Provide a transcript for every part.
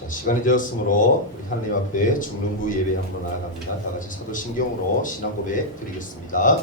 자, 시간이 되었으므로 우리 하나님 앞에 중능부 예배 한번 나아갑니다. 다 같이 사도신경으로 신앙 고백 드리겠습니다.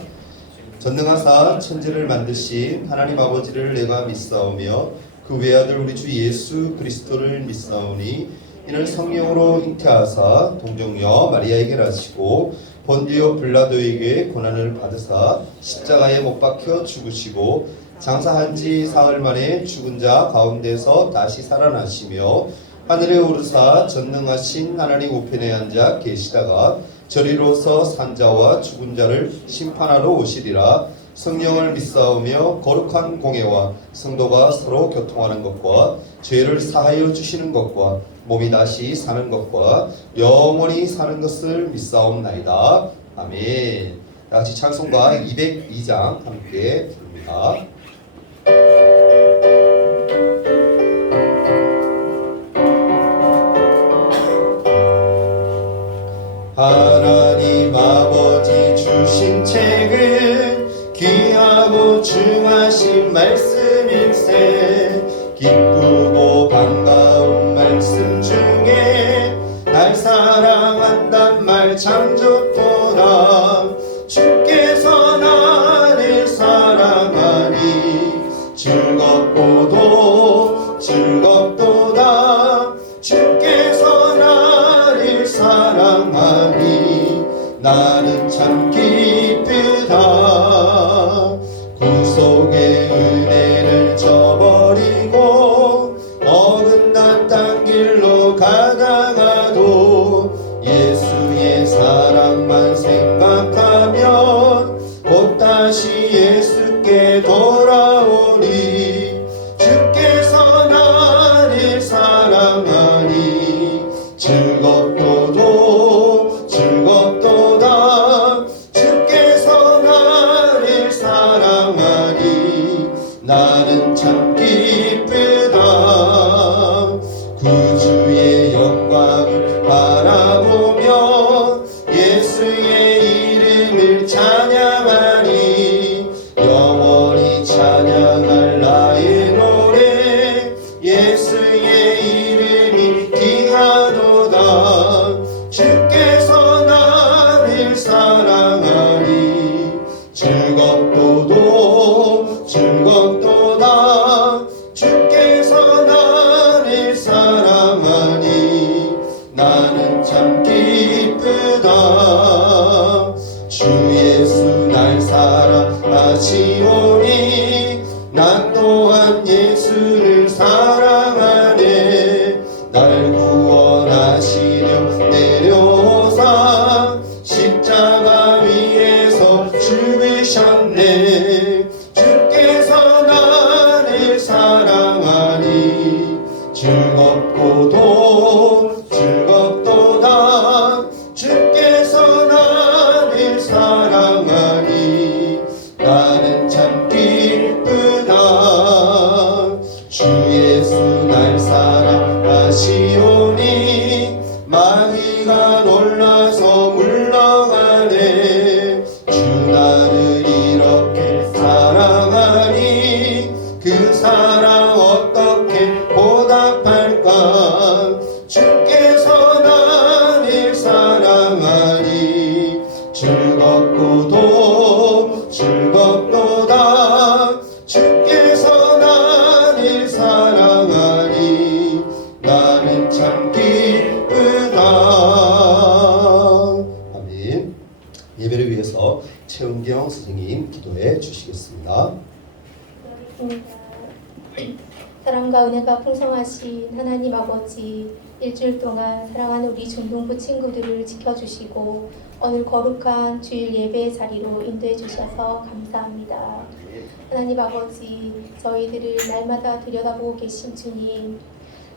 전능하사 천지를 만드신 하나님 아버지를 내가 믿사오며 그 외아들 우리 주 예수 그리스도를 믿사오니 이는 성령으로 잉태하사 동정녀 마리아에게 나시고 본디오 빌라도에게 고난을 받으사 십자가에 못 박혀 죽으시고 장사한 지 사흘 만에 죽은 자 가운데서 다시 살아나시며 하늘에 오르사 전능하신 하나님 우편에 앉아 계시다가 저리로서 산자와 죽은 자를 심판하러 오시리라. 성령을 믿사오며 거룩한 공예와 성도가 서로 교통하는 것과 죄를 사하여 주시는 것과 몸이 다시 사는 것과 영원히 사는 것을 믿사옵나이다. 아멘. 다같이 찬송가 202장 함께 부릅니다. 하나님 아버지 주신 책은 귀하고 중하신 말씀일세. 기쁘고 반가운 말씀 중에 날 사랑한단 말 참 좋도다. 주께서 나를 사랑하니 즐겁고도 즐겁도다. 주께서 나를 사랑하니 나는 참 기쁘다. 구속의 은혜를 저버리고 어긋났던 길로 가다가도 예수의 사랑만 생각하면 곧 다시 예수께 돌아오리. 주께서 나를 사랑하니 즐겁도도 즐겁도다. 주께서 나를 사랑하니 나는 참 기쁘다. 구주의 영광을 바라보며 예수의 이름을 찬양하니 영원히 찬양할 나의 노래. 예수의 이름이 귀하도다. 주께서 나를 사랑하니 즐겁도도 즐겁도다. 주께서 나를 사랑하니 나는 참 기쁘다. 주 예수 날 사랑하시오니 난 또한 예수를 사랑하네. 날 구원하시려 내려오사 십자가 위에서 죽으셨네. 주께서 나를 사랑하니 즐겁고도 즐겁도다. 주께서 나를 사랑하니 나는 참 기쁘다. 주 예수 날 사랑하시오니 마귀가 놀라서 물러가네. 주 나를 이렇게 사랑하니 그 사랑 어떻게 보답할까. 주께서 나를 사랑하니 즐겁고도 즐겁도다. 주께서 나를 사랑하니 나는 참 기쁘다. 아멘. 예배를 위해서 최은경 선생님 기도해 주시겠습니다. 사랑과 은혜가 풍성하신 하나님 아버지, 일주일 동안 사랑하는 우리 중동부 친구들을 지켜주시고 오늘 거룩한 주일 예배의 자리로 인도해 주셔서 감사합니다. 하나님 아버지, 저희들을 날마다 들여다보고 계신 주님,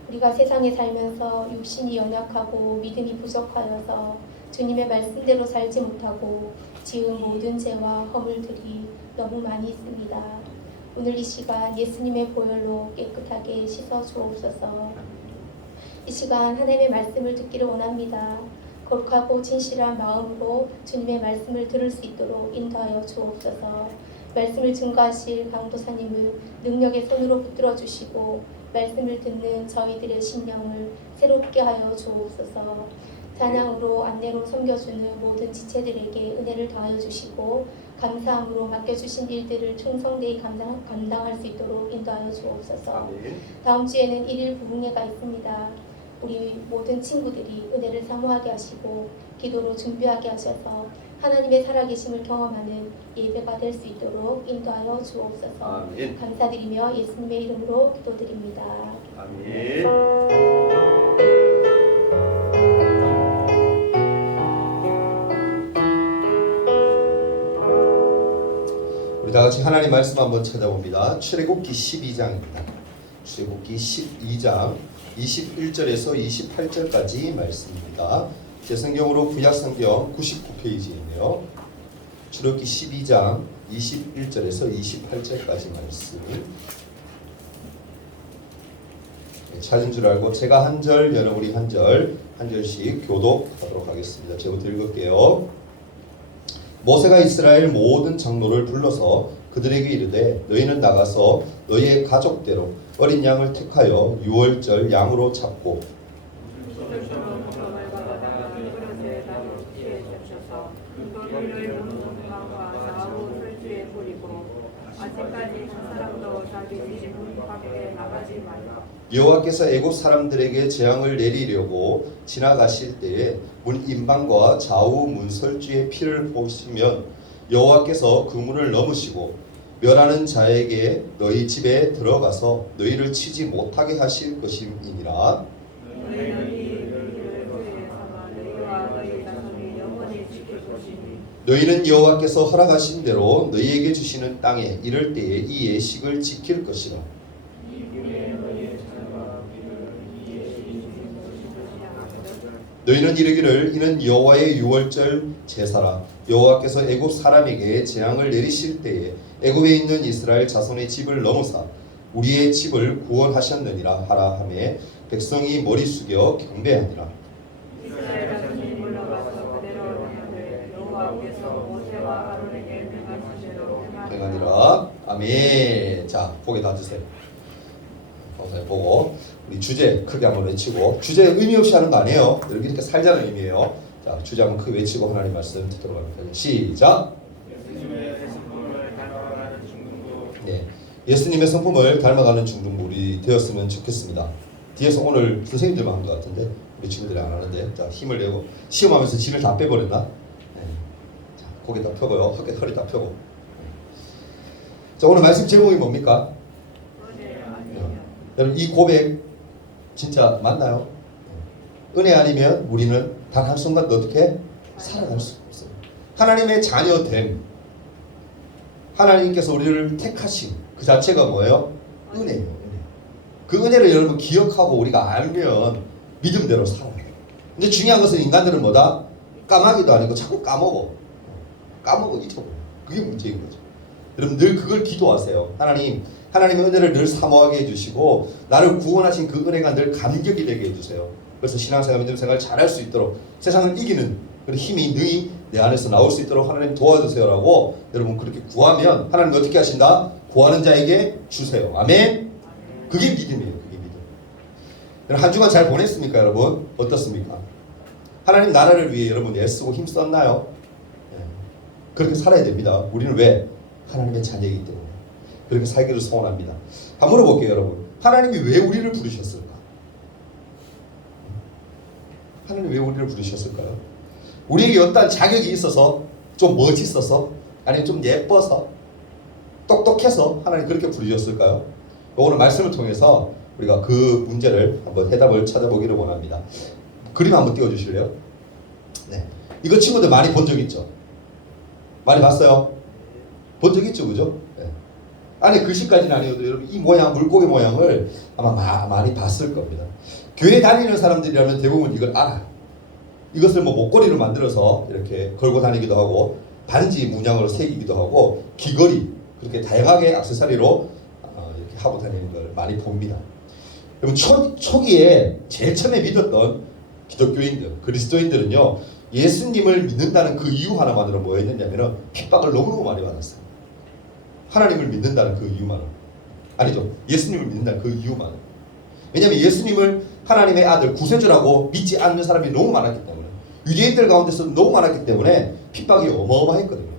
우리가 세상에 살면서 육신이 연약하고 믿음이 부족하여서 주님의 말씀대로 살지 못하고 지은 모든 죄와 허물들이 너무 많이 있습니다. 오늘 이 시간 예수님의 보혈로 깨끗하게 씻어 주옵소서. 이 시간 하나님의 말씀을 듣기를 원합니다. 거룩하고 진실한 마음으로 주님의 말씀을 들을 수 있도록 인도하여 주옵소서. 말씀을 증거하실 강도사님을 능력의 손으로 붙들어 주시고 말씀을 듣는 저희들의 심령을 새롭게 하여 주옵소서. 찬양으로 안내로 섬겨주는 모든 지체들에게 은혜를 더하여 주시고 감사함으로 맡겨주신 일들을 충성되이 감당할 수 있도록 인도하여 주옵소서. 아멘. 다음 주에는 1일 부흥회가 있습니다. 우리 모든 친구들이 은혜를 사모하게 하시고 기도로 준비하게 하셔서 하나님의 살아계심을 경험하는 예배가 될 수 있도록 인도하여 주옵소서. 아멘. 감사드리며 예수님의 이름으로 기도드립니다. 아멘. 우리 다 같이 하나님 말씀 한번 찾아봅니다. 출애굽기 12장입니다. 출애굽기 12장 21절에서 28절까지 말씀입니다. 제 성경으로 구약 성경 99페이지이네요. 출애굽기 12장 21절에서 28절까지 말씀. 찾은 줄 알고 제가 한 절, 여러분이 한 절씩 교독하도록 하겠습니다. 제부터 읽을게요. 모세가 이스라엘 모든 장로를 불러서 그들에게 이르되 너희는 나가서 너희의 가족대로 어린 양을 택하여 유월절 양으로 잡고 여호와께서 애굽 사람들에게 재앙을 내리려고 지나가실 때에 문 임방과 좌우 문설주의 피를 보시면 여호와께서 그 문을 넘으시고 멸하는 자에게 너희 집에 들어가서 너희를 치지 못하게 하실 것임이니라. 너희는 여호와께서 허락하신 대로 너희에게 주시는 땅에 이를 때에 이 예식을 지킬 것이라. 너희는 이르기를 이는 여호와의 유월절 제사라. 여호와께서 애굽 사람에게 재앙을 내리실 때에 애굽에 있는 이스라엘 자손의 집을 넘어사 우리의 집을 구원하셨느니라 하라 하매 백성이 머리 숙여 경배하니라. 이스라엘 자손이 물러가서 그대로 행하되 여호와께서 모세와 아론에게 명하신 대로 행하니라. 아멘. 자, 보게 놔주세요. 보고 우리 주제 크게 한번 외치고, 주제 의미 없이 하는 거 아니에요. 이렇게 살자는 의미예요. 자, 주제 한번 크게 외치고 하나님 말씀 듣도록 합니다. 시작. 네, 예수님의 성품을 닮아가는 중등부리 되었으면 좋겠습니다. 뒤에서 오늘 선생님들만 한 것 같은데 우리 친구들이 안 하는데, 자, 힘을 내고 시험하면서 진을 다 빼버렸나? 네. 자, 고개 다 펴고요. 허리 다 펴고. 자, 오늘 말씀 제목이 뭡니까? 여러분, 이 고백 진짜 맞나요? 은혜 아니면 우리는 단 한순간도 어떻게 살아갈 수 없어요. 하나님의 자녀됨, 하나님께서 우리를 택하신 그 자체가 뭐예요? 은혜예요. 은혜. 그 은혜를 여러분 기억하고 우리가 알면 믿음대로 살아요. 근데 중요한 것은 인간들은 뭐다? 까마귀도 아니고 자꾸 까먹어 잊어버려. 그게 문제인 거죠. 여러분 늘 그걸 기도하세요. 하나님의 은혜를 늘 사모하게 해주시고 나를 구원하신 그 은혜가 늘 감격이 되게 해주세요. 그래서 신앙생활, 믿음생활 잘할 수 있도록, 세상을 이기는 그런 힘이 능히 내 안에서 나올 수 있도록 하나님 도와주세요라고 여러분 그렇게 구하면 하나님 어떻게 하신다? 구하는 자에게 주세요. 아멘. 그게 믿음이에요. 그게 믿음. 여러분 한 주간 잘 보냈습니까? 여러분 어떻습니까? 하나님 나라를 위해 여러분 애쓰고 힘썼나요? 그렇게 살아야 됩니다. 우리는 왜? 하나님의 자녀이기 때문에 그렇게 살기를 소원합니다. 한번 물어볼게요, 여러분. 하나님이 왜 우리를 부르셨을까? 하나님이 왜 우리를 부르셨을까요? 우리에게 어떤 자격이 있어서, 좀 멋있어서, 아니면 좀 예뻐서, 똑똑해서 하나님 그렇게 부르셨을까요? 오늘 말씀을 통해서 우리가 그 문제를 한번 해답을 찾아보기를 원합니다. 그림 한번 띄워주실래요? 네. 이거 친구들 많이 본 적 있죠? 많이 봤어요? 본 적 있죠, 그죠? 네. 안에 글씨까지는 아니어도 여러분 이 모양, 물고기 모양을 아마 많이 봤을 겁니다. 교회 다니는 사람들이라면 대부분 이걸 알아요. 이것을 뭐 목걸이로 만들어서 이렇게 걸고 다니기도 하고, 반지 문양으로 새기기도 하고, 귀걸이, 그렇게 다양하게 액세서리로 이렇게 하고 다니는 걸 많이 봅니다. 여러분 초기에 제일 처음에 믿었던 기독교인들, 그리스도인들은요, 예수님을 믿는다는 그 이유 하나만으로 뭐였느냐면 핍박을 너무너무 많이 받았어요. 하나님을 믿는다는 그 이유만으로. 아니죠. 예수님을 믿는다는 그 이유만으로. 왜냐하면 예수님을 하나님의 아들 구세주라고 믿지 않는 사람이 너무 많았기 때문에, 유대인들 가운데서 너무 많았기 때문에 핍박이 어마어마했거든요.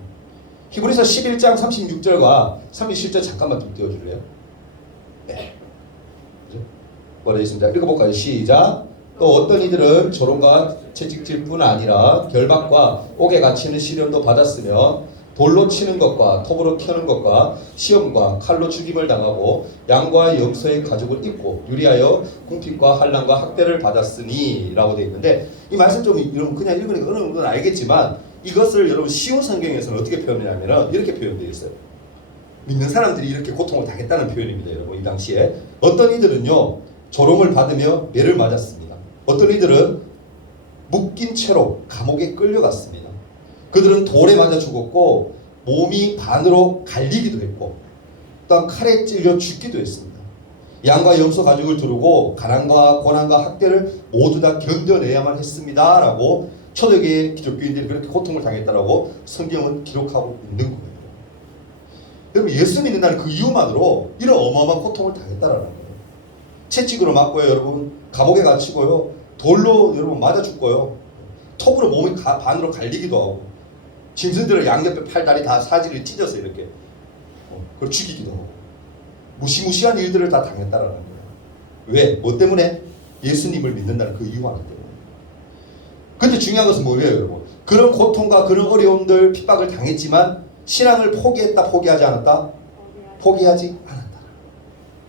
히브리서 11장 36절과 37절 잠깐만 좀 띄워줄래요? 네. 뭐라 있습니다. 읽어볼까요? 시작. 또 어떤 이들은 조롱과 채찍질뿐 아니라 결박과 옥에 갇히는 시련도 받았으며 돌로 치는 것과 톱으로 켜는 것과 시험과 칼로 죽임을 당하고 양과 염소의 가죽을 입고 유리하여 궁핍과 환난과 학대를 받았으니 라고 되어 있는데, 이 말씀 좀 여러분 그냥 읽으니까 어느 정도는 알겠지만 이것을 여러분 쉬운 성경에서는 어떻게 표현하냐면 이렇게 표현되어 있어요. 믿는 사람들이 이렇게 고통을 당했다는 표현입니다. 여러분 이 당시에 어떤 이들은요 조롱을 받으며 매를 맞았습니다. 어떤 이들은 묶인 채로 감옥에 끌려갔습니다. 그들은 돌에 맞아 죽었고 몸이 반으로 갈리기도 했고 또한 칼에 찔려 죽기도 했습니다. 양과 염소 가죽을 두르고 가난과 고난과 학대를 모두 다 견뎌내야만 했습니다 라고 초대교회 기독교인들이 그렇게 고통을 당했다라고 성경은 기록하고 있는 거예요. 여러분 예수 믿는다는 그 이유만으로 이런 어마어마한 고통을 당했다라는 거예요. 채찍으로 맞고요 여러분, 감옥에 갇히고요, 돌로 여러분 맞아 죽고요, 톱으로 몸이 반으로 갈리기도 하고, 짐승들을 양옆에 팔다리 다 사지를 찢어서 이렇게 그걸 죽이기도 하고, 무시무시한 일들을 다 당했다라는 거예요. 왜? 뭐 때문에? 예수님을 믿는다는 그 이유 하나 때문에. 근데 중요한 것은 뭐예요 여러분? 그런 고통과 그런 어려움들 핍박을 당했지만 신앙을 포기했다 포기하지 않았다? 포기하지 않았다.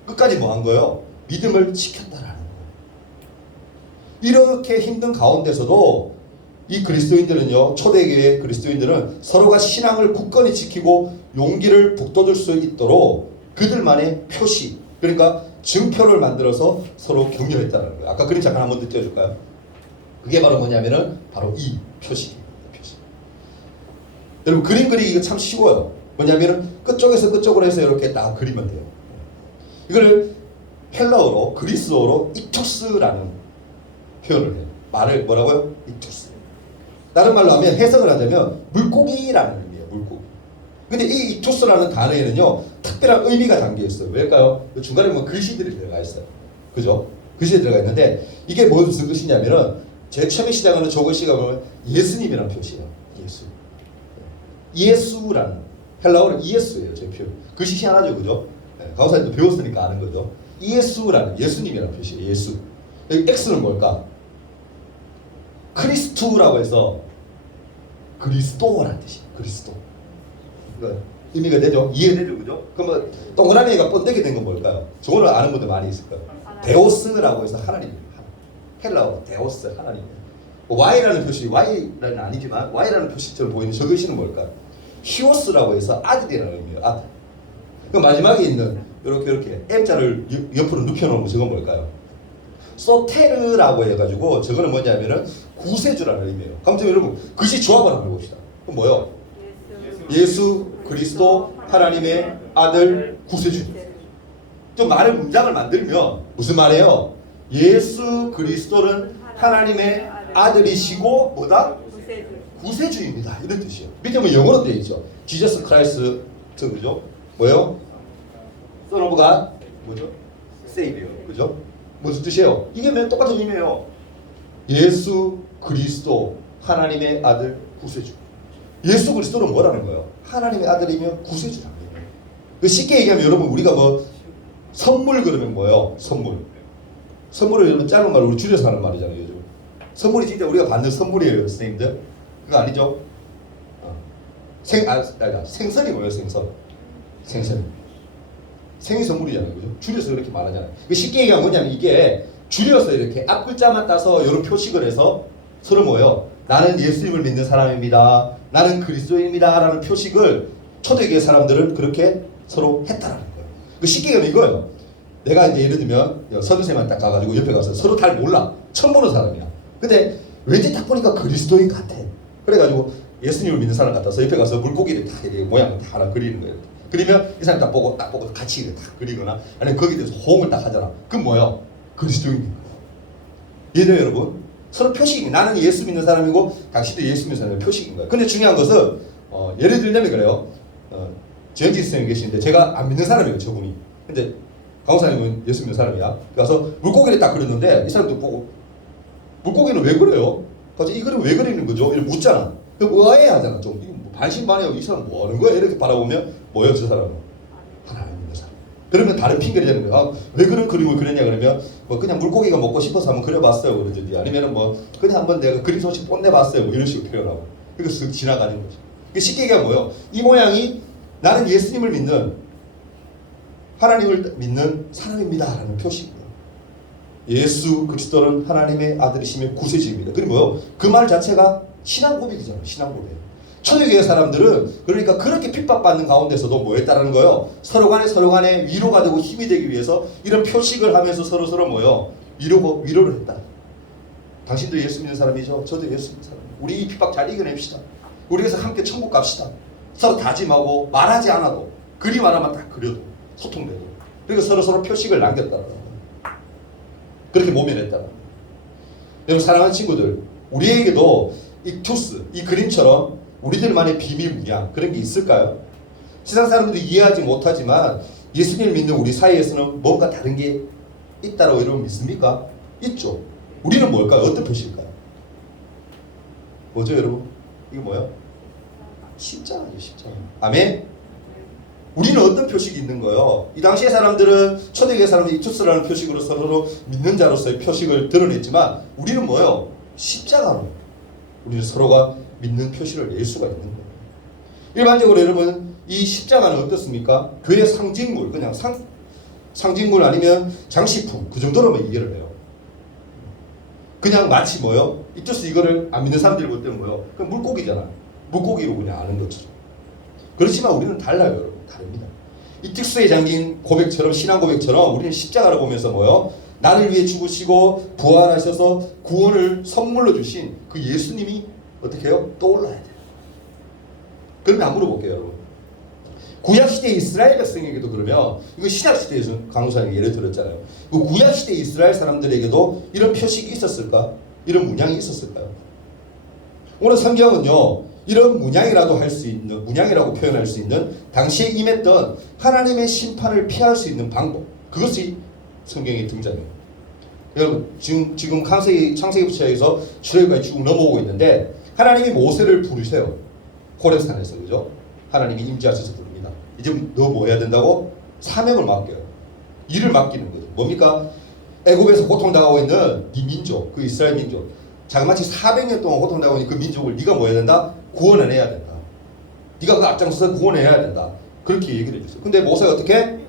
끝까지 뭐 한 거예요? 믿음을 지켰다라는 거예요. 이렇게 힘든 가운데서도 이 그리스도인들은요, 초대교회 그리스도인들은 서로가 신앙을 굳건히 지키고 용기를 북돋을 수 있도록 그들만의 표시, 그러니까 증표를 만들어서 서로 격려했다는 거예요. 아까 그림 잠깐 한번 더 띄워줄까요? 그게 바로 뭐냐면은 바로 이 표식입니다. 표식. 여러분 그림 그리기 이거 참 쉬워요. 뭐냐면은 끝쪽에서 끝쪽으로 해서 이렇게 딱 그리면 돼요. 이거를 헬라어로 그리스어로 이투스라는 표현을 해요. 말을 뭐라고요? 이투스. 다른 말로 하면 해석을 하자면 물고기라는 의미예요. 물고기. 근데 이 이투스라는 단어에는요 특별한 의미가 담겨 있어요. 왜일까요? 중간에 보면 글씨들이 들어가 있어요. 그죠? 글씨가 들어가 있는데 이게 무슨 뜻이냐면은 제일 처음에 시작하는 저글씨가 보면 예수님이라는 표시예요. 예수. 예수라는 헬라어는 이예수예요. 제 표현. 글씨 희한하죠, 그죠? 네, 가우사님도 배웠으니까 아는 거죠. 이예수라는 예수님이라는 표시예요. 예수. 여기 X는 뭘까? 크리스투라고 해서 그리스도라는 뜻이에요. 그리스도. 그러니까 의미가 되죠? 이해되죠, 그죠? 그러면 동그라미가 번데기 된 건 뭘까요? 저거는 아는 분들 많이 있을 거예요. 데오스라고 해서 하나님입니다. 헬라어 데오스 하나님. Y라는 표시, Y라는 아니지만 Y라는 표시처럼 보이는 저 글씨는 뭘까? 히오스라고 해서 아들이라는 의미예요. 아들. 그 마지막에 있는 이렇게 M자를 옆으로 눕혀놓은 저건 뭘까요? 소테르라고 해가지고 저거는 뭐냐면은 구세주라는 의미예요. 그럼 여러분 글씨 조합을 한번 해봅시다. 그럼 뭐요? 예수 그리스도 하나님의 아들 구세주. 좀 말의 문장을 만들면 무슨 말이에요? 예수 그리스도는 하나님의 아들이시고 뭐다? 구세주입니다. 이런 뜻이에요. 밑에 보면 영어로 되어 있죠. Jesus Christ, 그죠? 뭐요? Son of God, 뭐죠? Savior, 그죠? 무슨 뜻이에요? 이게 맨 똑같은 의미예요. 예수 그리스도 하나님의 아들 구세주. 예수 그리스도는 뭐라는 거예요? 하나님의 아들이며 구세주라는 거예요. 쉽게 얘기하면 여러분 우리가 뭐 선물 그러면 뭐예요? 선물. 선물을 여러분 짧은 말로 우리 줄여서 하는 말이잖아요. 요즘. 선물이 진짜 우리가 받는 선물이에요, 선생님들. 그거 아니죠? 생선이 뭐예요, 생선? 생선. 생이 선물이잖아요, 그죠? 줄여서 이렇게 말하잖아요. 쉽게 얘기하면 뭐냐면 이게 줄여서 이렇게 앞글자만 따서 이런 표식을 해서 서로 뭐예요? 나는 예수님을 믿는 사람입니다. 나는 그리스도인입니다. 라는 표식을 초대교회 사람들은 그렇게 서로 했다라는 거예요. 쉽게 얘기하면 이거예요. 내가 이제 예를 들면 서두세만 딱 가가지고 옆에 가서 서로 잘 몰라. 처음 보는 사람이야. 근데 왠지 딱 보니까 그리스도인 같아. 그래가지고 예수님을 믿는 사람 같아서 옆에 가서 물고기를 다 모양을 다 하나 그리는 거예요. 그러면 이 사람 딱 보고 같이 딱 그리거나 아니면 거기에 대해서 호응을 딱 하잖아. 그럼 뭐야? 그리스도인인 거야. 이해돼요, 여러분? 서로 표식입니다. 나는 예수 믿는 사람이고 당신도 예수 믿는 사람의 표식인 거예요. 근데 중요한 것은 예를 들자면 그래요. 정지 선생님 계시는데 제가 안 믿는 사람이에요, 저분이. 근데 강호사님은 예수 믿는 사람이야. 가서 물고기를 딱 그렸는데 이 사람도 보고 물고기는 왜 그래요? 그래서 이 그림 왜 그리는 거죠? 이렇게 묻잖아. 그럼 의아해하잖아. 좀 이거 뭐 반신반의하고 이 사람 뭐 하는 거야? 이렇게 바라보면 뭐예요, 저 사람은? 하나님 믿는 사람. 그러면 다른 핑계를 대는 거야. 아, 왜 그런 그림을 그렸냐 그러면 뭐 그냥 물고기가 먹고 싶어서 한번 그려봤어요 그러든지 아니면은 뭐 그냥 한번 내가 그림 솜씨 뽐내봤어요 뭐 이런 식으로 표현하고 그거 쓱 지나가는 거죠. 쉽게 얘기하면 뭐예요? 이 모양이 나는 예수님을 믿는 하나님을 믿는 사람입니다라는 표시입니다. 예수 그리스도는 하나님의 아들이시며 구세주입니다. 그리고 뭐요? 그 말 자체가 신앙 고백이잖아요. 신앙 고백. 초대교회 사람들은 그러니까 그렇게 핍박받는 가운데서도 뭐 했다라는 거예요? 서로 간에 위로가 되고 힘이 되기 위해서 이런 표식을 하면서 서로 뭐요? 위로를 했다. 당신도 예수 믿는 사람이죠? 저도 예수 믿는 사람. 우리 이 핍박 잘 이겨냅시다. 우리 그래서 함께 천국 갑시다. 서로 다짐하고 말하지 않아도 그림 하나만 딱 그려도 소통되고 그리고 서로 표식을 남겼다는 거예요. 그렇게 모면했다는 거예요. 여러분 사랑하는 친구들, 우리에게도 이 투스, 이 그림처럼 우리들만의 비밀 문양 그런 게 있을까요? 세상 사람들이 이해하지 못하지만 예수님을 믿는 우리 사이에서는 뭔가 다른 게 있다라고 여러분 믿습니까? 있죠. 우리는 뭘까요? 어떤 표시일까요? 뭐죠 여러분? 이거 뭐야? 십자가죠, 십자가. 아멘? 우리는 어떤 표식이 있는 거예요? 이 당시의 사람들은 초대교회 사람들이 투스라는 표식으로 서로 믿는 자로서의 표식을 드러냈지만 우리는 뭐예요? 십자가로 우리는 서로가 믿는 표시를 낼 수가 있는 거예요. 일반적으로 여러분 이 십자가는 어떻습니까? 교회 상징물, 그냥 상징물 아니면 장식품 그 정도로만 이해를 해요. 그냥 마치 뭐요? 이 투스 이거를 안 믿는 사람들이 볼 때는 뭐요? 그냥 물고기잖아. 물고기로 그냥 아는 것처럼. 그렇지만 우리는 달라요, 여러분. 다릅니다. 이 특수에 잠긴 고백처럼 신앙 고백처럼 우리는 십자가를 보면서 뭐요? 나를 위해 죽으시고 부활하셔서 구원을 선물로 주신 그 예수님이 어떻게 해요? 떠올라야 돼요. 그러면 안 물어볼게요, 여러분. 구약시대 이스라엘 백성에게도 그러면 이거 신약시대에서 강호사님이 예를 들었잖아요. 그 구약시대 이스라엘 사람들에게도 이런 표식이 있었을까? 이런 문양이 있었을까요? 오늘 성경은요. 이런 문양이라도 할 수 있는, 문양이라고 표현할 수 있는 당시에 임했던 하나님의 심판을 피할 수 있는 방법, 그것이 성경에 등장해요. 여러분 지금 창세기부터 출애굽까지 쭉 넘어오고 있는데 하나님이 모세를 부르세요. 호렙산에서. 그죠? 하나님이 임재하셔서 부릅니다. 이제 너 뭐 해야 된다고? 사명을 맡겨요. 일을 맡기는 거죠. 뭡니까? 애굽에서 고통당하고 있는 이 민족, 그 이스라엘 민족, 자그마치 400년 동안 고통당하고 있는 그 민족을 네가 뭐 해야 된다? 구원해내야 된다. 네가 그 앞장서서 구원해야 된다. 그렇게 얘기를 해줬어요. 근데 모세가 어떻게?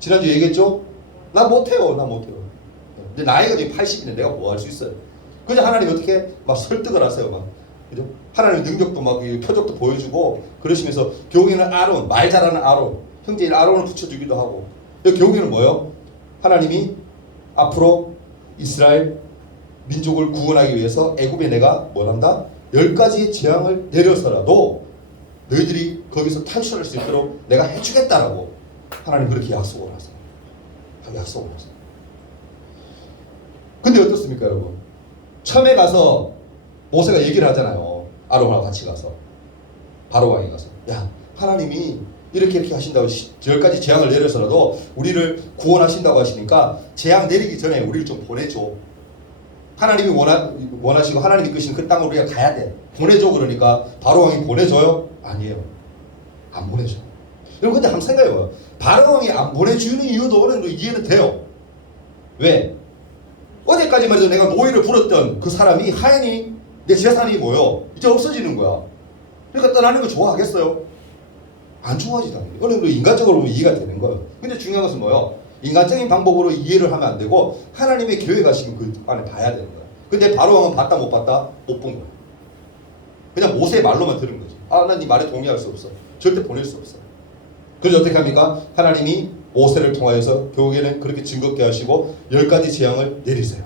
지난주에 얘기했죠? 나 못해요. 근데 나이가 지금 80인데 내가 뭐 할 수 있어요? 그냥 하나님 어떻게 막 설득을 하세요. 막. 그죠? 하나님 능력도 막 표적도 보여주고 그러시면서 교훈에는 아론, 말 잘하는 아론, 형제인 아론을 붙여주기도 하고. 교훈에는 뭐예요? 하나님이 앞으로 이스라엘 민족을 구원하기 위해서 애굽에 내가 뭘 한다? 10가지의 재앙을 내려서라도 너희들이 거기서 탈출할 수 있도록 내가 해주겠다라고 하나님 그렇게 약속을 하세요. 약속을 하세요. 근데 어떻습니까 여러분? 처음에 가서 모세가 얘기를 하잖아요. 아론하고 같이 가서 바로왕이 가서 야 하나님이 이렇게 하신다고 10가지 재앙을 내려서라도 우리를 구원하신다고 하시니까 재앙 내리기 전에 우리를 좀 보내줘. 하나님이 원하시고 하나님이 끄시는 그 땅으로 우리가 가야 돼. 보내줘. 그러니까 바로왕이 보내줘요? 아니에요. 안 보내줘. 여러분 근데 한번 생각해봐요. 바로왕이 안 보내주는 이유도 어느 정도 이해는 돼요. 왜? 어제까지만 해도 내가 노예를 부렸던 그 사람이 하얀이 내 재산이 뭐요? 이제 없어지는 거야. 그러니까 떠나는 거 좋아하겠어요? 안 좋아하지 당연히. 어느 정도 인간적으로 보면 이해가 되는 거예요. 근데 중요한 것은 뭐요? 인간적인 방법으로 이해를 하면 안 되고 하나님의 계획 하시면 그 안에 봐야 되는 거야. 근데 바로왕은 봤다 못 봤다? 못 본 거야. 그냥 모세의 말로만 들은 거지. 아, 난 네 말에 동의할 수 없어. 절대 보낼 수 없어. 그래서 어떻게 합니까? 하나님이 모세를 통하여서 결국에는 그렇게 즐겁게 하시고 10가지 재앙을 내리세요.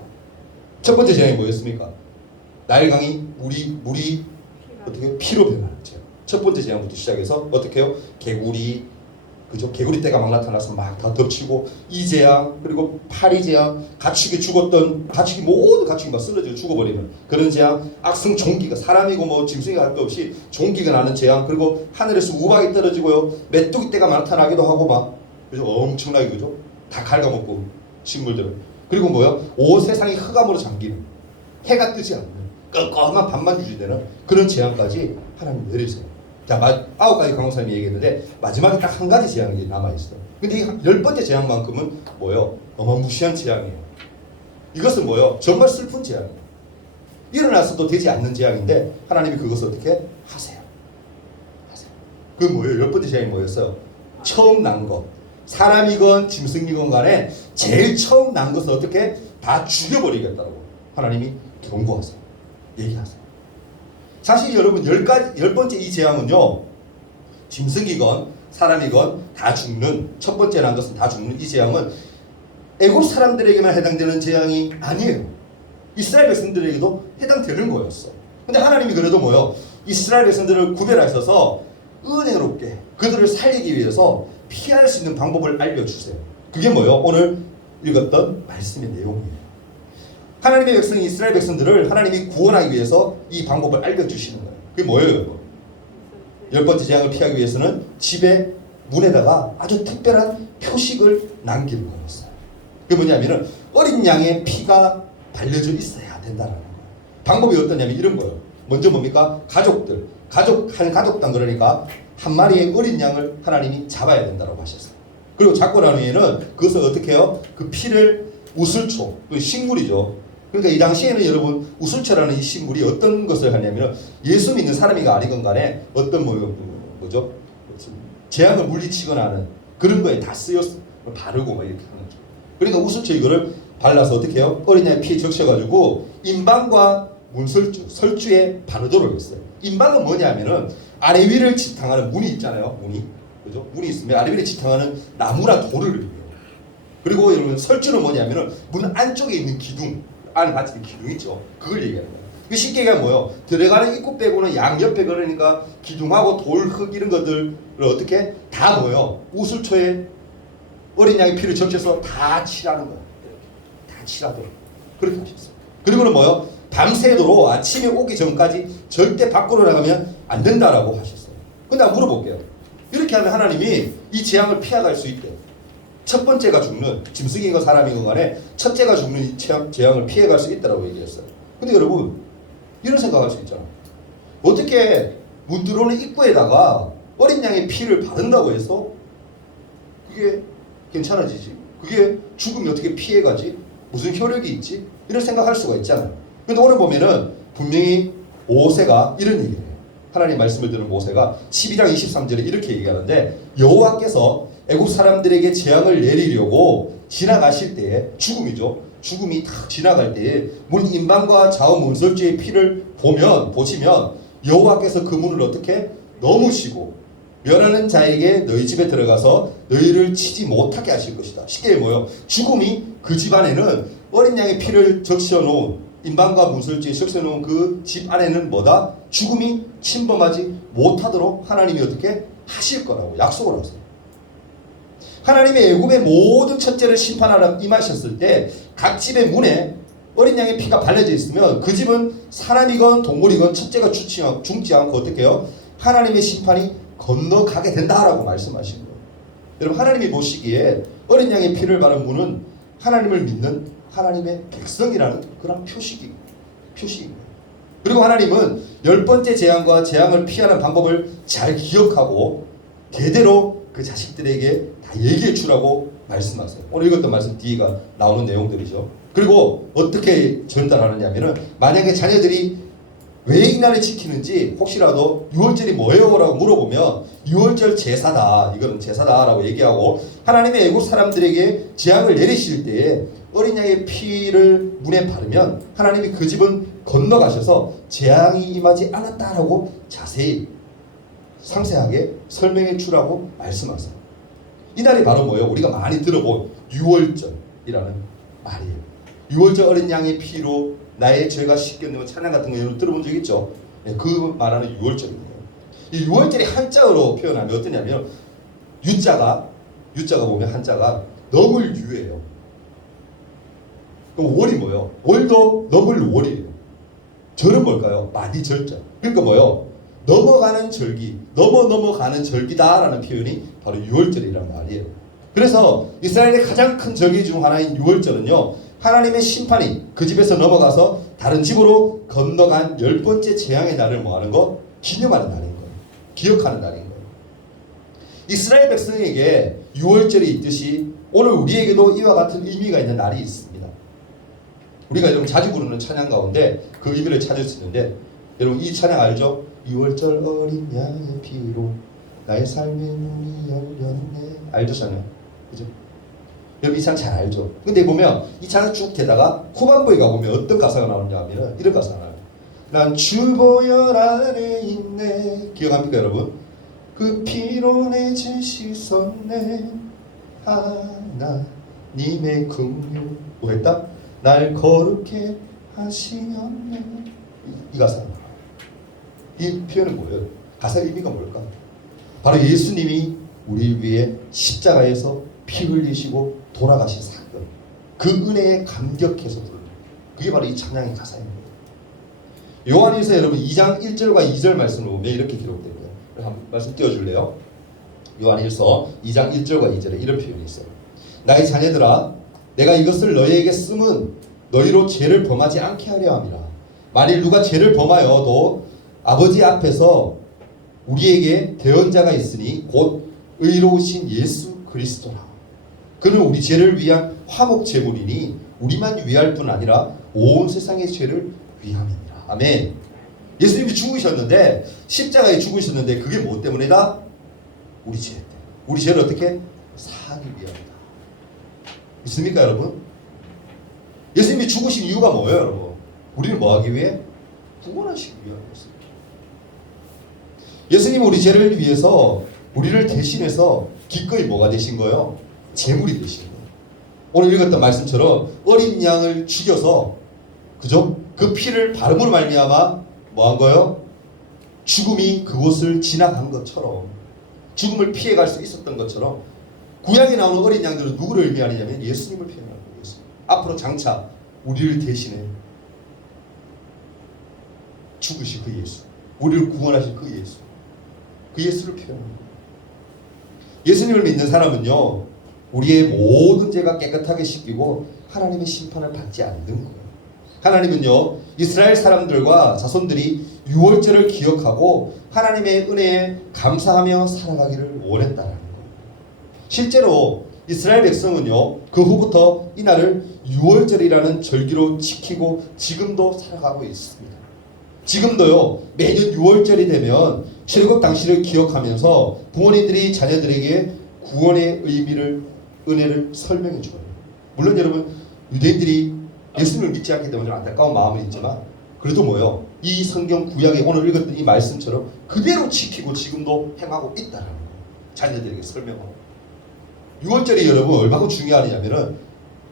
첫 번째 재앙이 뭐였습니까? 나일강이 물이 어떻게 피로 변하는 재앙. 첫 번째 재앙부터 시작해서 어떻게 해요? 개구리, 그죠? 개구리 떼가 막 나타나서 막 다 덮치고 이 재앙, 그리고 파리 재앙, 가축이 죽었던 모든 가축이 막 쓰러져 죽어버리는 그런 재앙, 악성 종기가 사람이고 뭐 짐승이가 할 것 없이 종기가 나는 재앙, 그리고 하늘에서 우박이 떨어지고요, 메뚜기 떼가 나타나기도 하고 막 그죠? 엄청나게 그죠? 다 갉아먹고 식물들을. 그리고 뭐요? 온 세상이 흑암으로 잠기는, 해가 뜨지 않는 껌껌한 밤만 유지되는 그런 재앙까지 하나님 내리세요. 자, 9가지 강호사님이 얘기했는데 마지막에 딱 한 가지 재앙이 남아있어. 근데 이 10번째 재앙만큼은 뭐요? 어마무시한 재앙이에요. 이것은 뭐요? 정말 슬픈 재앙이에요. 일어나서도 되지 않는 재앙인데 하나님이 그것을 어떻게 하세요? 그 뭐예요? 10번째 재앙이 뭐였어요? 처음 난 것. 사람이건 짐승이건 간에 제일 처음 난 것을 어떻게 다 죽여버리겠다고 하나님이 경고하세요. 얘기하세요. 사실 여러분 10번째 이 재앙은요, 짐승이건 사람이건 다 죽는, 첫 번째 난 것은 다 죽는 이 재앙은 애굽 사람들에게만 해당되는 재앙이 아니에요. 이스라엘 백성들에게도 해당되는 거였어. 근데 하나님이 그래도 뭐요? 이스라엘 백성들을 구별하셔서 은혜롭게 그들을 살리기 위해서 피할 수 있는 방법을 알려주세요. 그게 뭐요? 오늘 읽었던 말씀의 내용이에요. 하나님의 백성 이스라엘 백성들을 하나님이 구원하기 위해서 이 방법을 알려주시는 거예요. 그게 뭐예요? 10번째 재앙을 피하기 위해서는 집의 문에다가 아주 특별한 표식을 남기는 거였어요. 그게 뭐냐면은 어린 양의 피가 발려져 있어야 된다는 거예요. 방법이 어떠냐면 이런 거예요. 먼저 뭡니까? 한 가족당 그러니까 한 마리의 어린 양을 하나님이 잡아야 된다고 하셨어요. 그리고 잡고 난 후에는 그것을 어떻게 해요? 그 피를 우슬초, 그 식물이죠. 그러니까 이 당시에는 여러분 우슬초라는 이 식물이 어떤 것을 하냐면 예수 믿는 사람이가 아니건 간에 어떤 뭐죠? 재앙을 물리치거나 하는 그런 거에 다 쓰였어. 바르고 막 이렇게 하는 거죠. 그러니까 우슬초 이거를 발라서 어떻게 해요? 어린 양의 피에 적셔가지고 인방과 문설주, 설주에 바르도록 했어요. 인방은 뭐냐면은 아래 위를 지탕하는 문이 있잖아요. 문이. 그죠? 문이 있으면 아래 위를 지탕하는 나무나 돌을 의미해요. 그리고 여러분 설주는 뭐냐면은 문 안쪽에 있는 기둥, 안에 받치는 기둥 있죠. 그걸 얘기하는 거예요. 그 쉽게 얘기하면 뭐예요? 들어가는 입구 빼고는 양옆에 그러니까 기둥하고 돌, 흙 이런 것들을 어떻게 다 뭐예요? 우슬초에 어린 양의 피를 적셔서 다 칠하는 거예요. 다 칠하도록. 그렇게 하셨어요. 그리고는 뭐예요? 밤새도록 아침에 오기 전까지 절대 밖으로 나가면 안 된다라고 하셨어요. 근데 한번 물어볼게요. 이렇게 하면 하나님이 이 재앙을 피해갈 수 있대요. 첫 번째가 죽는, 짐승이건 사람이건 간에 첫째가 죽는 이 재앙을 피해갈 수 있다라고 얘기했어요. 근데 여러분 이런 생각할 수 있잖아. 어떻게 문 들어오는 입구에다가 어린 양의 피를 바른다고 해서 그게 괜찮아지지? 그게 죽음이 어떻게 피해가지? 무슨 효력이 있지? 이런 생각할 수가 있잖아요. 근데 오늘 보면은 분명히 모세가 이런 얘기를 해요. 하나님 말씀을 듣는 모세가 12장 23절에 이렇게 얘기하는데 여호와께서 애굽 사람들에게 재앙을 내리려고 지나가실 때에 죽음이죠. 죽음이 탁 지나갈 때에 문 인방과 좌우 문설주의 피를 보시면 여호와께서 그 문을 어떻게 넘으시고 멸하는 자에게 너희 집에 들어가서 너희를 치지 못하게 하실 것이다. 쉽게 뭐요? 죽음이 그 집안에는 어린 양의 피를 적셔놓은 인방과 문설주에 적셔놓은 그 집 안에는 뭐다? 죽음이 침범하지 못하도록 하나님이 어떻게 하실 거라고 약속을 하세요. 하나님의 애굽의 모든 첫째를 심판하러 임하셨을 때 각 집의 문에 어린 양의 피가 발려져 있으면 그 집은 사람이건 동물이건 첫째가 죽지 않고 어떻게 해요? 하나님의 심판이 건너가게 된다라고 말씀하신 거예요. 여러분 하나님이 보시기에 어린 양의 피를 바른 문은 하나님을 믿는 하나님의 백성이라는 그런 표식인 거예요. 그리고 하나님은 10번째 재앙과 재앙을 피하는 방법을 잘 기억하고 대대로 그 자식들에게 다 얘기해 주라고 말씀하세요. 오늘 읽었던 말씀 뒤가 나오는 내용들이죠. 그리고 어떻게 전달하느냐면은 만약에 자녀들이 왜 이날을 지키는지 혹시라도 6월절이 뭐예요? 라고 물어보면 6월절 제사다. 이거는 제사다라고 얘기하고 하나님의 애국 사람들에게 재앙을 내리실 때에 어린 양의 피를 문에 바르면 하나님이 그 집은 건너가셔서 재앙이 임하지 않았다라고 자세히 상세하게 설명해 주라고 말씀하세요. 이날이 바로 뭐예요? 우리가 많이 들어본 6월절이라는 말이에요. 6월절 어린 양의 피로 나의 죄가 씻겼는 찬양 같은 거 여러분 들어본 적 있죠? 네, 그 말하는 6월절이에요. 이 6월절이 한자어로 표현하면 어떠냐면 유자가 보면 한자가 넘을 유예요. 그럼 월이 뭐예요? 월도 넘을 월이에요. 절은 뭘까요? 마디절자. 그러니까 뭐예요? 넘어가는 절기, 넘어가는 절기다라는 표현이 바로 6월절이란 말이에요. 그래서 이스라엘의 가장 큰 절기 중 하나인 유월절은요, 하나님의 심판이 그 집에서 넘어가서 다른 집으로 건너간 10번째 재앙의 날을 뭐하는 거? 기념하는 날인 거예요. 기억하는 날인 거예요. 이스라엘 백성에게 유월절이 있듯이 오늘 우리에게도 이와 같은 의미가 있는 날이 있습니다. 우리가 여러분 자주 부르는 찬양 가운데 그 의미를 찾을 수 있는데, 여러분 이 찬양 알죠? 유월절 어린 양의 피로 나의 삶의 문이 열렸네. 알죠 찬양? 그죠? 여러분 이 찬양 잘 알죠? 근데 보면 이 찬양 쭉 되다가 후반부에 가보면 어떤 가사가 나오느냐 하면 이런 가사가 나와요. 난 주보혈 안에 있네. 기억합니까 여러분? 그 피로 내 죄 씻었네. 하나님의 긍휼 뭐 했다? 날 거룩해 하시었네. 이 가사가 나와요. 이 표현은 뭐예요? 가사의 의미가 뭘까? 바로 예수님이 우리 위해 십자가에서 피 흘리시고 돌아가신 사건, 그 은혜에 감격해서 부르는, 그게 바로 이 찬양의 가사입니다. 요한일서 여러분 2장 1절과 2절 말씀을 보면 이렇게 기록됩니다. 한번 말씀 띄워줄래요? 요한일서 2장 1절과 2절에 이런 표현이 있어요. 나의 자녀들아, 내가 이것을 너희에게 쓰면 너희로 죄를 범하지 않게 하려 함이라. 만일 누가 죄를 범하여도 아버지 앞에서 우리에게 대언자가 있으니 곧 의로우신 예수 그리스도라. 그는 우리 죄를 위한 화목 제물이니 우리만 위할 뿐 아니라 온 세상의 죄를 위함이니라. 아멘. 예수님이 죽으셨는데, 십자가에 죽으셨는데 그게 뭐 때문이다? 우리 죄 때문에. 우리 죄를 어떻게? 사하기 위함이다. 믿습니까 여러분? 예수님이 죽으신 이유가 뭐예요 여러분? 우리를 뭐 하기 위해? 구원하시기 위함이었습니다. 예수님은 우리 죄를 위해서 우리를 대신해서 기꺼이 뭐가 되신 거예요? 제물이 되신 거예요. 오늘 읽었던 말씀처럼 어린 양을 죽여서, 그죠? 그 피를 바름으로 말미암아 뭐 한 거예요? 죽음이 그곳을 지나간 것처럼, 죽음을 피해갈 수 있었던 것처럼 구약에 나오는 어린 양들은 누구를 의미하느냐면 예수님을 표현하는 거예요. 예수님. 앞으로 장차 우리를 대신해 죽으신 그 예수, 우리를 구원하신 그 예수, 그 예수를 표현합니다. 예수님을 믿는 사람은요, 우리의 모든 죄가 깨끗하게 씻기고 하나님의 심판을 받지 않는 거예요. 하나님은요, 이스라엘 사람들과 자손들이 유월절을 기억하고 하나님의 은혜에 감사하며 살아가기를 원했다는 거예요. 실제로 이스라엘 백성은요, 그 후부터 이 날을 유월절이라는 절기로 지키고 지금도 살아가고 있습니다. 지금도요, 매년 유월절이 되면 출애굽 당시를 기억하면서 부모님들이 자녀들에게 구원의 의미를, 은혜를 설명해 줘요. 물론 여러분, 유대인들이 예수님을 믿지 않기 때문에 안타까운 마음은 있지만 그래도 뭐예요? 이 성경 구약에 오늘 읽었던 이 말씀처럼 그대로 지키고 지금도 행하고 있다라는 거예요. 자녀들에게 설명하고. 유월절이 여러분 얼마나 중요하냐면은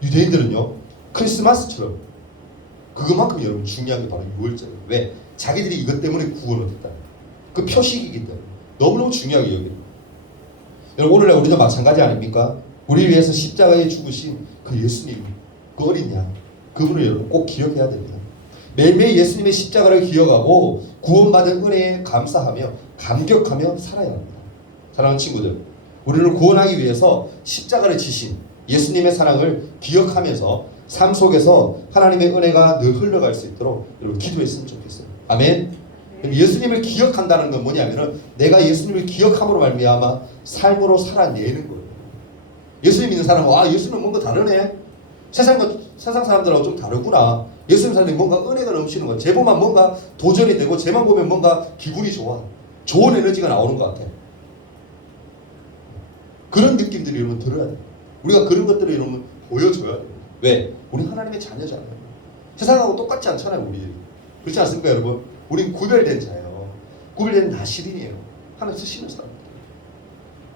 유대인들은요, 크리스마스처럼 그것만큼 여러분 중요한 게 바로 유월절이에요. 왜? 자기들이 이것 때문에 구원을 얻었다. 그 표식이기 때문에 너무너무 중요하게 여기는. 여러분 오늘날 우리도 마찬가지 아닙니까? 우리를 위해서 십자가에 죽으신 그 예수님, 그 어린 양, 그분을 여러분 꼭 기억해야 됩니다. 매일매일 예수님의 십자가를 기억하고 구원받은 은혜에 감사하며 감격하며 살아야 합니다. 사랑하는 친구들, 우리를 구원하기 위해서 십자가를 지신 예수님의 사랑을 기억하면서 삶 속에서 하나님의 은혜가 늘 흘러갈 수 있도록 여러분 기도했으면 좋겠어요. 아멘. 예수님을 기억한다는 건 뭐냐면은 내가 예수님을 기억함으로 말미암아 삶으로 살아내는 거예요. 예수님 믿는 사람은 예수님은 뭔가 다르네. 세상 사람들하고 좀 다르구나. 예수님 사람이 뭔가 은혜가 넘치는 거야. 쟤 보면 뭔가 도전이 되고 쟤만 보면 뭔가 기분이 좋아. 좋은 에너지가 나오는 것 같아. 그런 느낌들이 여러분 들어야 돼. 우리가 그런 것들을 여러분 보여줘야 돼. 왜? 우리 하나님의 자녀잖아요. 세상하고 똑같지 않잖아요, 우리. 그렇지 않습니까, 여러분? 우린 구별된 자예요. 구별된 나시린이에요. 하나님 쓰시는 사람.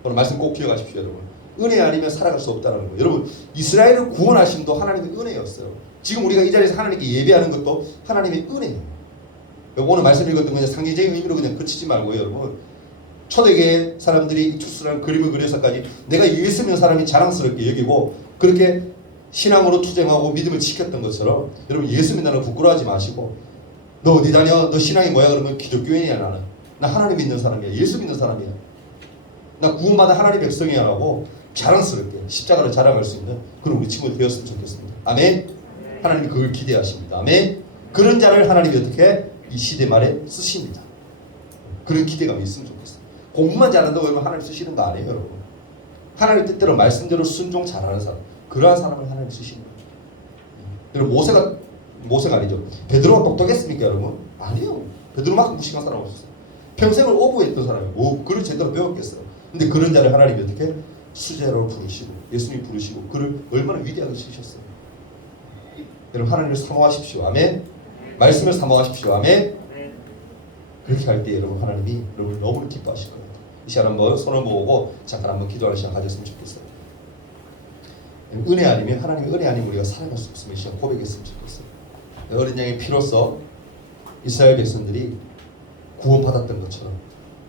오늘 말씀 꼭 기억하십시오, 여러분. 은혜 아니면 살아갈 수 없다는 거예요. 여러분, 이스라엘을 구원하심도 하나님의 은혜였어요. 지금 우리가 이 자리에서 하나님께 예배하는 것도 하나님의 은혜예요. 오늘 말씀 읽었던 그냥 상징적인 의미로 그냥 그치지 말고요, 여러분. 초대교회 사람들이 투수랑 그림을 그려서까지 내가 예수 믿는 사람이 자랑스럽게 여기고 그렇게 신앙으로 투쟁하고 믿음을 지켰던 것처럼 여러분 예수 믿는 거 부끄러워하지 마시고 너 어디 다녀? 너 신앙이 뭐야? 그러면 기독교인이야 나는. 나 하나님 믿는 사람이야. 예수 믿는 사람이야. 나 구원받은 하나님 백성이야 라고 자랑스럽게 십자가를 자랑할 수 있는 그런 우리 친구들 되었으면 좋겠습니다. 아멘. 하나님이 그걸 기대하십니다. 아멘. 그런 자를 하나님이 어떻게 이 시대 말에 쓰십니다. 그런 기대감이 있으면 좋겠어요. 공부만 잘한다고 하면 하나님 쓰시는 거 아니에요, 여러분. 하나님 뜻대로 말씀대로 순종 잘하는 사람, 그러한 사람을 하나님 쓰시는 거예요. 여러분 모세가 아니죠. 베드로가 똑똑했습니까, 여러분? 아니요. 베드로만큼 무식한 사람 없었어요. 평생을 오부했던 사람이 뭐 그걸 제대로 배웠겠어요. 근데 그런 자를 하나님이 어떻게 수제로 부르시고 예수님이 부르시고 그를 얼마나 위대하게 쓰셨어요. 여러분 하나님을 사모하십시오. 아멘. 말씀을 사모하십시오. 아멘. 그렇게 할 때 여러분 하나님이 여러분 너무 기뻐하실 거예요. 이 시간 한번 손을 모으고 잠깐 한번 기도하는 시간 가졌으면 좋겠어요. 은혜 아니면 하나님의 은혜 아니면 우리가 살아갈 수 없으면 이 시간 고백했으면 좋겠어요. 어린 양의 피로써 이스라엘 백성들이 구원받았던 것처럼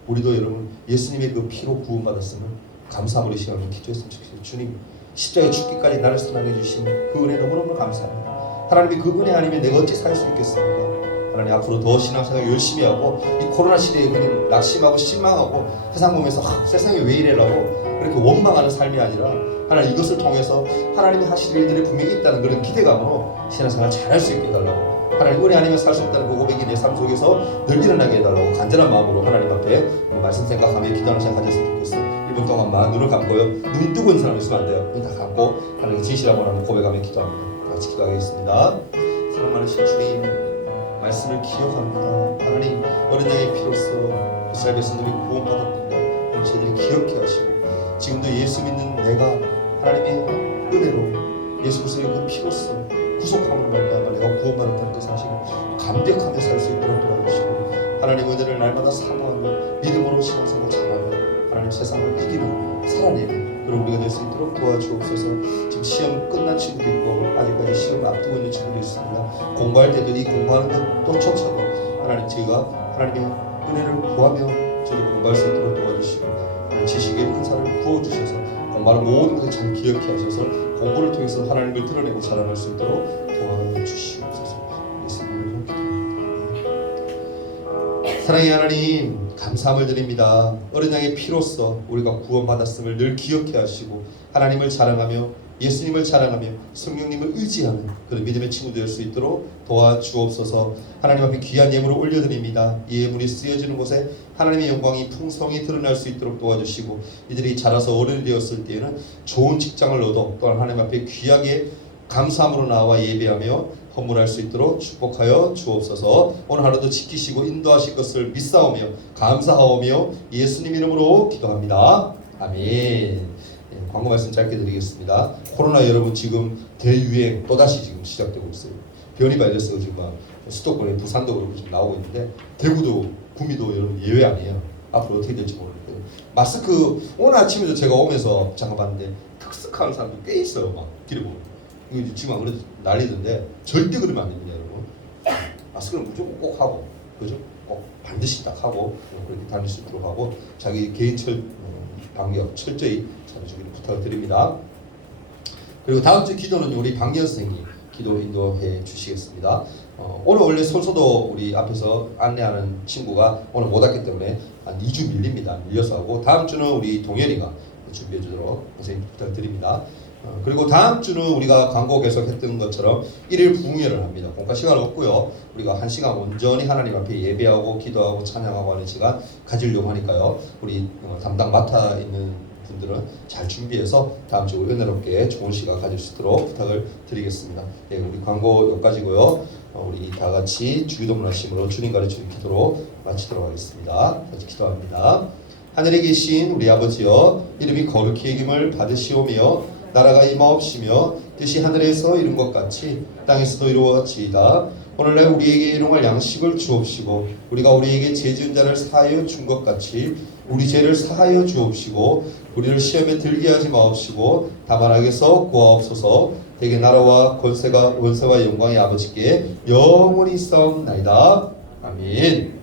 우리도 여러분 예수님의 그 피로 구원받았음을 감사함으로 이 시간을 기도했으면 좋겠어요. 주님 십자가에 죽기까지 나를 사랑해 주신 그 은혜 너무너무 감사합니다. 하나님이 그 은혜 아니면 내가 어찌 살 수 있겠습니까? 하나님 앞으로 더 신앙생활 열심히 하고 이 코로나 시대에 그냥 낙심하고 실망하고 세상 보면서 세상이 왜 이래라고 그렇게 원망하는 삶이 아니라 하나님 이것을 통해서 하나님이 하실 일들이 분명히 있다는 그런 기대감으로 신앙생활 잘할 수 있게 해달라고 하나님 은혜 아니면 살 수 없다는 그 고백이 내 삶 속에서 늘 일어나게 해달라고 간절한 마음으로 하나님 앞에 말씀 생각하며 기도하는 시간 가졌으면 좋겠어요. 1분 동안만 눈을 감고요. 눈 뜨고 있는 사람 있으면 안 돼요. 눈 다 감고 하나님께 진실하고 한번 고백하며 기도합니다. 같이 기도하겠습니다. 사랑 많으신 주님 말씀을 기억합니다. 하나님 어린 양의 피로써 이스라엘 백성들이 구원받았던 것 오늘 저희들이 기억해 하시고 지금도 예수 믿는 내가 하나님의 은혜로 예수 그리스도의 그 피로써 구속함으로 말미암아 내가 구원받았다는 그 사실을 감격하며 살 수 있도록 도와주시고 하나님 은혜를 날마다 사모하며 믿음으로 신앙생활 잘하며 하나님 세상을 이기는 살아내는 그런 우리가 될 수 있도록 도와주옵소서. 지금 시험 끝난 친구도 있고 아직까지 시험 앞두고 있는 친구도 있습니다. 공부할 때도 이 공부하는 것조차도 하나님 저희가 하나님의 은혜를 구하며 저희 공부할 수 있도록 도와주시고 하나님 지식의 은사를 부어주셔서 공부하는 모든 것을 잘 기억해 하셔서 공부를 통해서 하나님을 드러내고 자랑할 수 있도록 도와주시옵소서. 예수님으로 기도합니다. 사랑의 하나님 감사함을 드립니다. 어린 양의 피로써 우리가 구원받았음을 늘 기억해 하시고 하나님을 자랑하며 예수님을 자랑하며 성령님을 의지하는 그런 믿음의 친구 될 수 있도록 도와주옵소서. 하나님 앞에 귀한 예물을 올려드립니다. 이 예물이 쓰여지는 곳에 하나님의 영광이 풍성히 드러날 수 있도록 도와주시고 이들이 자라서 어른이 되었을 때에는 좋은 직장을 얻어 또한 하나님 앞에 귀하게 감사함으로 나와 예배하며 헌물할 수 있도록 축복하여 주옵소서. 오늘 하루도 지키시고 인도하실 것을 믿사오며 감사하오며 예수님 이름으로 기도합니다. 아멘. 광고 말씀 짧게 드리겠습니다. 코로나 여러분 지금 대유행 또다시 지금 시작되고 있어요. 변이 바이러스가 지금 수도권에 부산도 그렇고 지금 나오고 있는데 대구도 구미도 여러분 예외 아니에요. 앞으로 어떻게 될지 모르겠어요. 마스크 오늘 아침에도 제가 오면서 잠깐 봤는데 턱쓱하는 사람도 꽤 있어요. 막 길에 보면 이거 지금 안 그래도 난리던데 절대 그러면 안 됩니다, 여러분. 마스크는 무조건 꼭 하고 그죠? 꼭 반드시 딱 하고 그렇게 다닐 수 있도록 하고 자기 개인 방역 철저히 잘해주기를 부탁을 드립니다. 그리고 다음 주 기도는 우리 박연 선생님이 기도 인도해 주시겠습니다. 오늘 원래 순서도 우리 앞에서 안내하는 친구가 오늘 못 왔기 때문에 한 2주 밀립니다. 밀려서 하고 다음 주는 우리 동현이가 준비해 주도록 선생님 부탁드립니다. 그리고 다음 주는 우리가 광고 계속 했던 것처럼 1일 부흥회를 합니다. 공과 시간 없고요. 우리가 1시간 온전히 하나님 앞에 예배하고 기도하고 찬양하고 하는 시간 가지려고 하니까요. 우리 담당 맡아 있는 분들은 잘 준비해서 다음 주 은혜롭게 좋은 시간 가질 수 있도록 부탁을 드리겠습니다. 네, 우리 광고 여기까지고요. 우리 다 같이 주기도문 하심으로 주님 가르치는 기도로 마치도록 하겠습니다. 같이 기도합니다. 하늘에 계신 우리 아버지여 이름이 거룩히 여김을 받으시오며 나라가 임하옵시며 뜻이 하늘에서 이룬 것 같이 땅에서도 이루어지이다. 오늘날 우리에게 일용할 양식을 주옵시고 우리가 우리에게 죄 지은 자를 사하여 준 것 같이 우리 죄를 사하여 주옵시고 우리를 시험에 들게 하지 마옵시고 다만 악에서 구하옵소서. 대개 나라와 권세가 원세와 영광의 아버지께 영원히 있사옵나이다. 아멘.